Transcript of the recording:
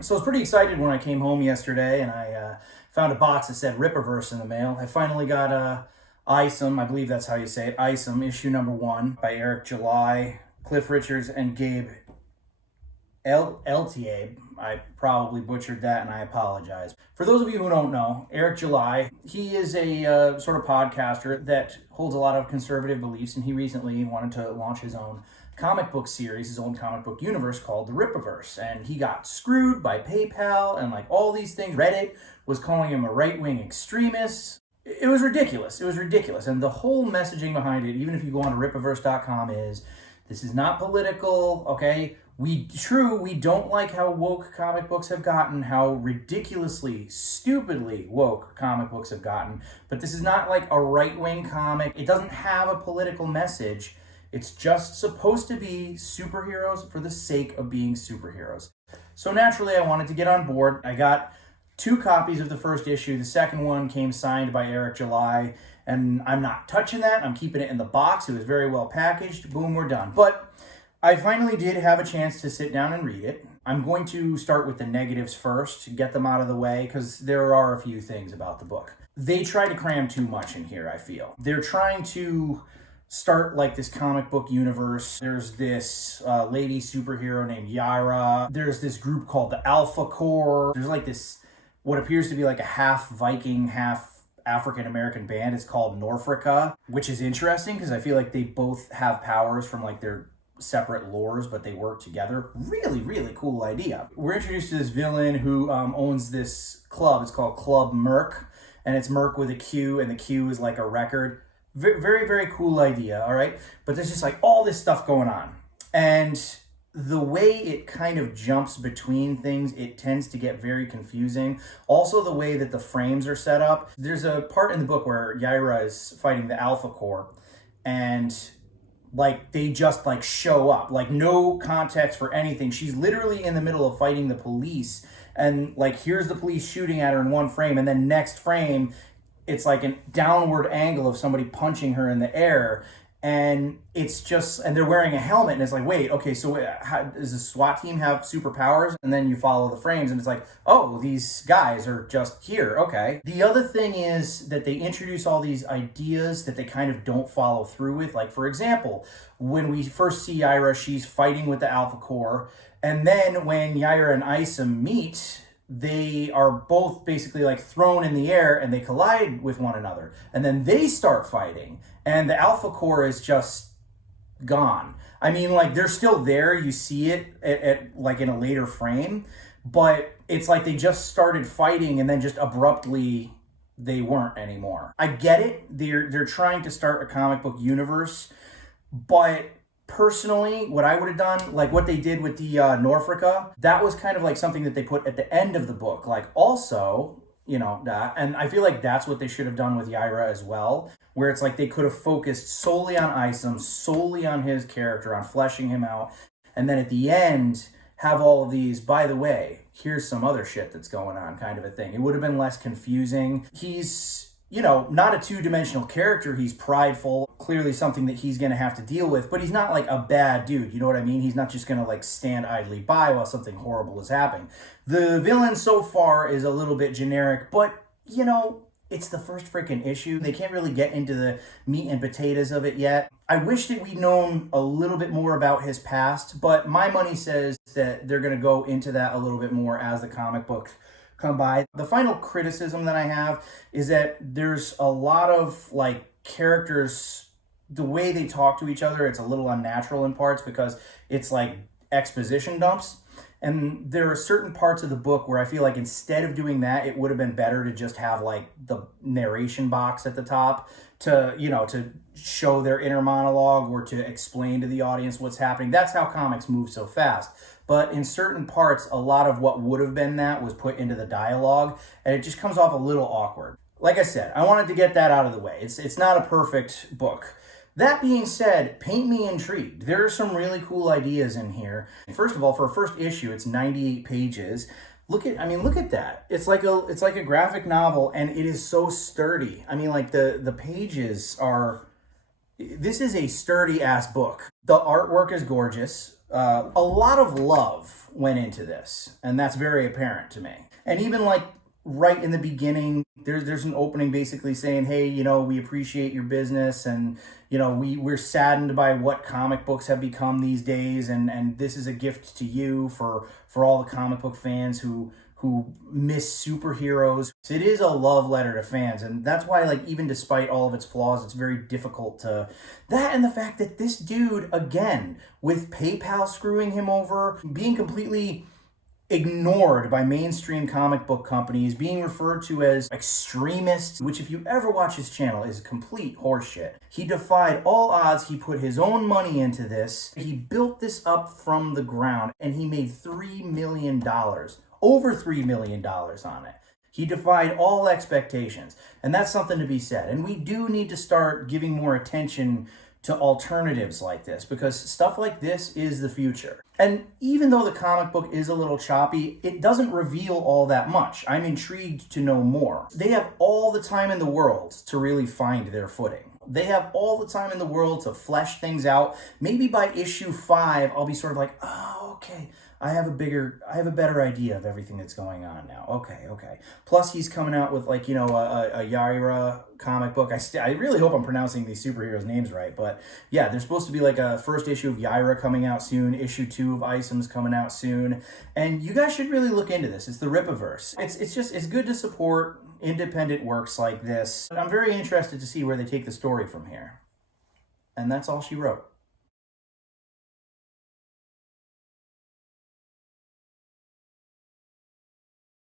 So I was pretty excited when I came home yesterday and I found a box that said Rippaverse in the mail. I finally got Isom, I believe that's how you say it, Isom, issue number 1 by Eric July, Cliff Richards, and Gabe LTA. I probably butchered that and I apologize. For those of you who don't know, Eric July, he is a sort of podcaster that holds a lot of conservative beliefs, and he recently wanted to launch his own comic book series, his own comic book universe called the Rippaverse. And he got screwed by PayPal and like all these things. Reddit was calling him a right-wing extremist. It was ridiculous. It was ridiculous. And the whole messaging behind it, even if you go on to rippaverse.com, is this is not political, okay? We don't like how woke comic books have gotten, how ridiculously, stupidly woke comic books have gotten. But this is not like a right-wing comic. It doesn't have a political message. It's just supposed to be superheroes for the sake of being superheroes. So naturally, I wanted to get on board. I got 2 copies of the first issue. The second one came signed by Eric July, and I'm not touching that. I'm keeping it in the box. It was very well packaged. Boom, we're done. But I finally did have a chance to sit down and read it. I'm going to start with the negatives first, get them out of the way, because there are a few things about the book. They try to cram too much in here, I feel. They're trying to start like this comic book universe. There's this lady superhero named Yara. There's this group called the Alpha Corps. There's like this, what appears to be like a half Viking, half African-American band. It's called Norfrica, which is interesting because I feel like they both have powers from like their separate lores, but they work together. Really, really cool idea. We're introduced to this villain who owns this club. It's called Club Merc, and it's Merc with a Q, and the Q is like a record. Very, very cool idea, all right? But there's just like all this stuff going on. And the way it kind of jumps between things, it tends to get very confusing. Also, the way that the frames are set up. There's a part in the book where Yaira is fighting the Alpha Corps, and like they just like show up, like no context for anything. She's literally in the middle of fighting the police, and like here's the police shooting at her in one frame, and then next frame it's like a downward angle of somebody punching her in the air, and it's just, and they're wearing a helmet, and it's like, wait, okay, so does the SWAT team have superpowers? And then you follow the frames, and it's like, oh, these guys are just here, okay. The other thing is that they introduce all these ideas that they kind of don't follow through with. Like, for example, when we first see Yaira, she's fighting with the Alpha Corps, and then when Yaira and Isom meet, they are both basically like thrown in the air and they collide with one another. And then they start fighting and the Alpha Corps is just gone. I mean, like they're still there. You see it at like in a later frame, but it's like they just started fighting and then just abruptly they weren't anymore. I get it. They're trying to start a comic book universe, but personally, what I would have done, like what they did with the Norfrica, that was kind of like something that they put at the end of the book. Like also, you know, that, and I feel like that's what they should have done with Yaira as well, where it's like they could have focused solely on Isom, solely on his character, on fleshing him out, and then at the end have all of these, by the way, here's some other shit that's going on kind of a thing. It would have been less confusing. He's, you know, not a two-dimensional character. He's prideful, clearly something that he's going to have to deal with, but he's not like a bad dude, you know what I mean? He's not just going to like stand idly by while something horrible is happening. The villain so far is a little bit generic, but, you know, it's the first freaking issue. They can't really get into the meat and potatoes of it yet. I wish that we'd known a little bit more about his past, but my money says that they're going to go into that a little bit more as the comic book come by. The final criticism that I have is that there's a lot of like characters, the way they talk to each other, it's a little unnatural in parts because it's like exposition dumps. And there are certain parts of the book where I feel like instead of doing that, it would have been better to just have like the narration box at the top to, you know, to show their inner monologue or to explain to the audience what's happening. That's how comics move so fast. But in certain parts, a lot of what would have been that was put into the dialogue, and it just comes off a little awkward. Like I said, I wanted to get that out of the way. It's not a perfect book. That being said, paint me intrigued. There are some really cool ideas in here. First of all, for a first issue, it's 98 pages. Look at that. It's like a graphic novel, and it is so sturdy. I mean, like the pages are. This is a sturdy ass book. The artwork is gorgeous. A lot of love went into this, and that's very apparent to me. And even like right in the beginning, there's an opening basically saying, hey, you know, we appreciate your business, and you know, we're saddened by what comic books have become these days, and this is a gift to you for all the comic book fans who miss superheroes. It is a love letter to fans, and that's why, like, even despite all of its flaws, it's very difficult to... That and the fact that this dude, again, with PayPal screwing him over, being completely ignored by mainstream comic book companies, being referred to as extremists, which if you ever watch his channel is complete horseshit. He defied all odds. He put his own money into this. He built this up from the ground, and he made $3 million, over $3 million on it. He defied all expectations, and that's something to be said. And we do need to start giving more attention to alternatives like this, because stuff like this is the future. And even though the comic book is a little choppy, it doesn't reveal all that much. I'm intrigued to know more. They have all the time in the world to really find their footing. They have all the time in the world to flesh things out. Maybe by issue 5, I'll be sort of like, oh, okay, I have a better idea of everything that's going on now. Okay. Plus, he's coming out with, like, you know, a Yaira comic book. I really hope I'm pronouncing these superheroes' names right. But yeah, there's supposed to be like a first issue of Yaira coming out soon. Issue 2 of Isom's coming out soon. And you guys should really look into this. It's the Rippaverse. It's good to support independent works like this. I'm very interested to see where they take the story from here. And that's all she wrote.